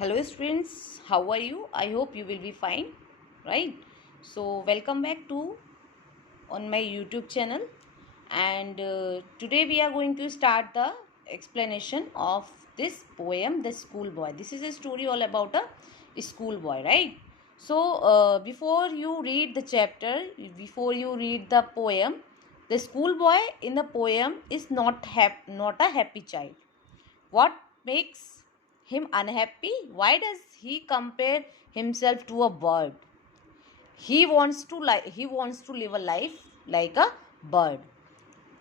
Hello students, how are you? I hope you will be fine, right? So welcome back to on my YouTube channel, and today we are going to start the explanation of this poem, The Schoolboy. This is a story all about a schoolboy, right? So before you read the chapter, before you read the poem, the schoolboy in the poem is not a happy child. What makes him unhappy? Why does he compare himself to a bird? He wants to live a life like a bird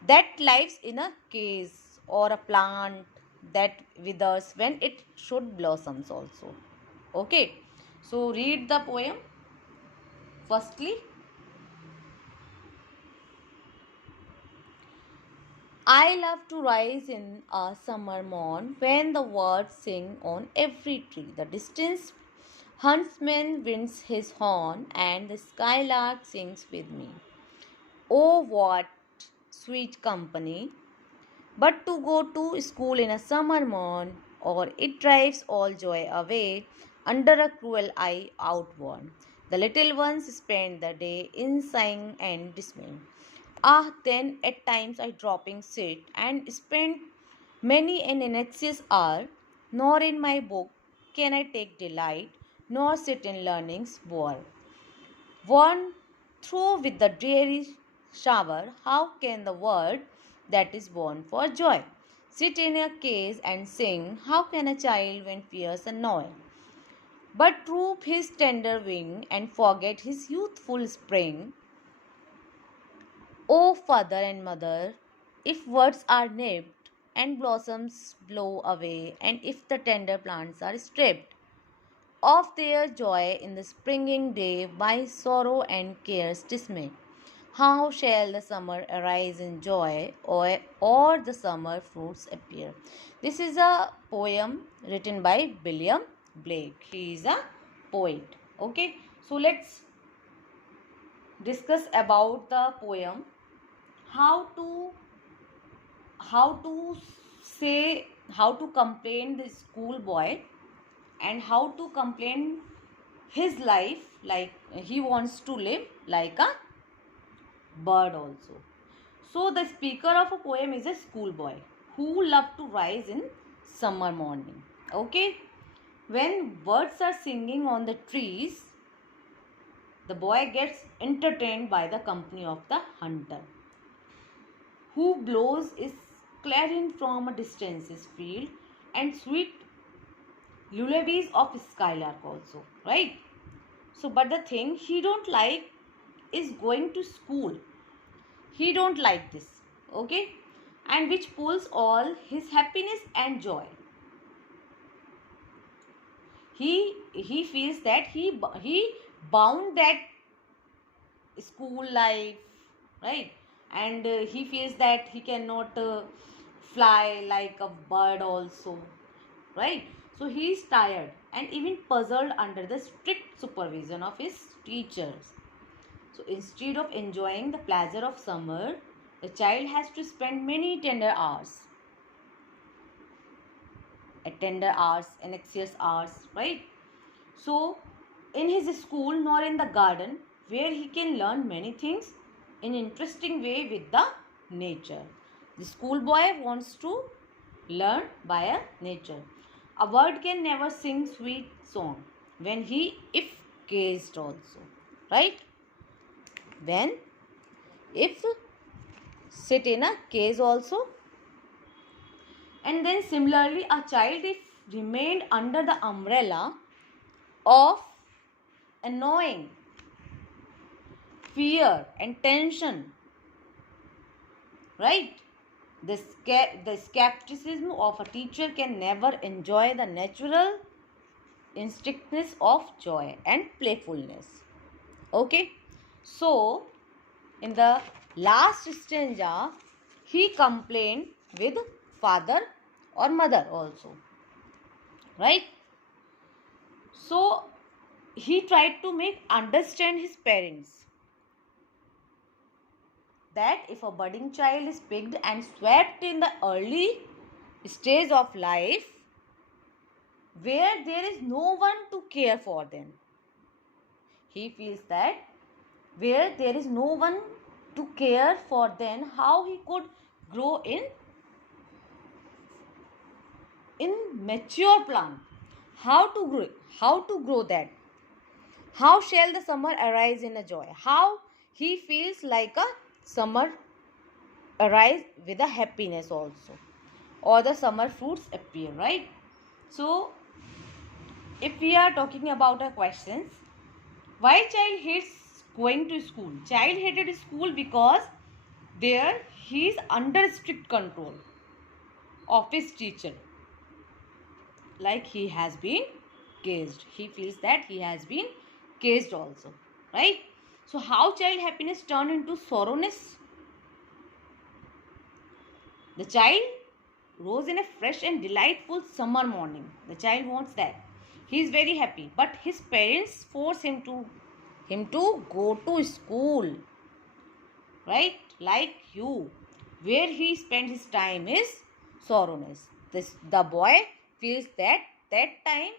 that lives in a case, or a plant that withers when it should blossoms also. Okay. So read the poem firstly. I love to rise in a summer morn when the birds sing on every tree. The distant huntsman winds his horn and the skylark sings with me. Oh, what sweet company! But to go to school in a summer morn, or it drives all joy away under a cruel eye outworn. The little ones spend the day in sighing and dismay. Ah, then at times I dropping sit and spend many an anxious hour, nor in my book can I take delight, nor sit in learning's bower. Worn through with the dreary shower, how can the world that is born for joy sit in a case and sing? How can a child when fears annoy, but droop his tender wing and forget his youthful spring? O father and mother, if words are nipped and blossoms blow away, and if the tender plants are stripped of their joy in the springing day by sorrow and care's dismay, how shall the summer arise in joy, or the summer fruits appear? This is a poem written by William Blake. He is a poet. Okay, so let's discuss about the poem. How to say, how to complain the schoolboy, and how to complain his life, like he wants to live like a bird also. So the speaker of a poem is a schoolboy who loved to rise in summer morning. Okay, when birds are singing on the trees, the boy gets entertained by the company of the hunter, who blows his clarion from a distance's field, and sweet lullabies of skylark also, right? So but the thing he don't like is going to school. He don't like this. Okay, and which pulls all his happiness and joy. He feels that he bound that school life, right? And he feels that he cannot fly like a bird also, right? So he is tired and even puzzled under the strict supervision of his teachers. So instead of enjoying the pleasure of summer, the child has to spend many tender hours, tender hours, anxious hours, right? So in his school nor in the garden, where he can learn many things in interesting way with the nature. The schoolboy wants to learn by a nature. A bird can never sing sweet song when he if caged also, right? When if sit in a cage also. And then similarly, a child if remained under the umbrella of annoying fear and tension, right? The skepticism of a teacher can never enjoy the natural instinctness of joy and playfulness. Okay, so in the last stanza, he complained with father or mother also, right? So he tried to make understand his parents that if a budding child is picked and swept in the early stage of life, where there is no one to care for them. He feels that where there is no one to care for them, how he could grow in mature plant? How to grow that? How shall the summer arise in a joy? How he feels like a summer arise with a happiness also, or the summer fruits appear, right? So if we are talking about our questions, why child hates going to school? Child hated school because there he is under strict control of his teacher, like he has been caged. He feels that he has been caged also, right? So how child happiness turned into sorrowness? The child rose in a fresh and delightful summer morning. The child wants that. He is very happy, but his parents force him to go to school, right? Like you, where he spends his time is sorrowness. The boy feels that time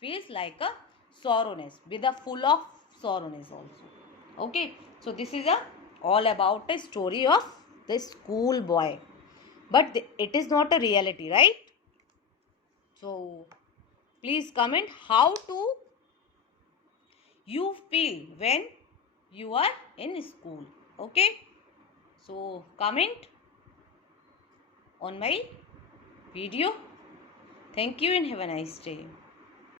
feels like a sorrowness, with a full of sorrowness also. Okay, so this is all about a story of the school boy, but it is not a reality, right? So please comment how to you feel when you are in school. Okay, so comment on my video. Thank you and have a nice day.